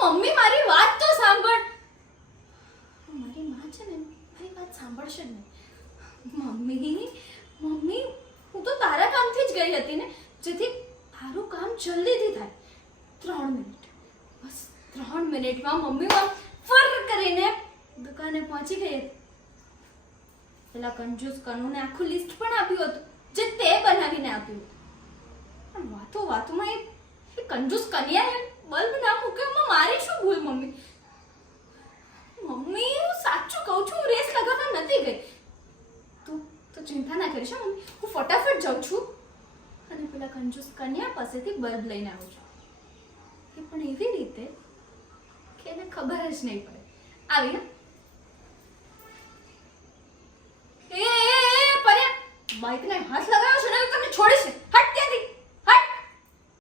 Mummy મારી વાત તો સાંભળ. મારી માં છે ને મારી વાત સાંભળશે જ નહીં. મમ્મી હું તો તારા કામથી જ ગઈ હતી ને, જેથી તારું કામ જલ્દીથી થાય. 3 મિનિટ, બસ 3 મિનિટમાં મમ્મીમાં ફર કરીને દુકાને પહોંચી ગઈ હતી. પેલા કંજૂસ કનુને આખું લિસ્ટ પણ આપ્યું હતું, જે તે બનાવીને આપ્યું હતું. પણ વાતોમાં એ કંજૂસ કન્યાએ બલ્બ ના મૂક્યો. મારી શું ભૂલ મમ્મી? મમ્મી હું સાચું કહું છું, હું રેસ લગાવવા નથી ગઈ. તું તો ચિંતા ના કરીશ મમ્મી, હું ફટાફટ જાઉં છું અને પેલા કંજૂસ કન્યા પાસેથી બલ્બ લઈને આવું છું. એ પણ એવી રીતે કે એને ખબર જ નહીં પડે. આવી ને એ પર્યા, બાઈકને હાથ લગાવ્યો છે ને તને છોડીશ.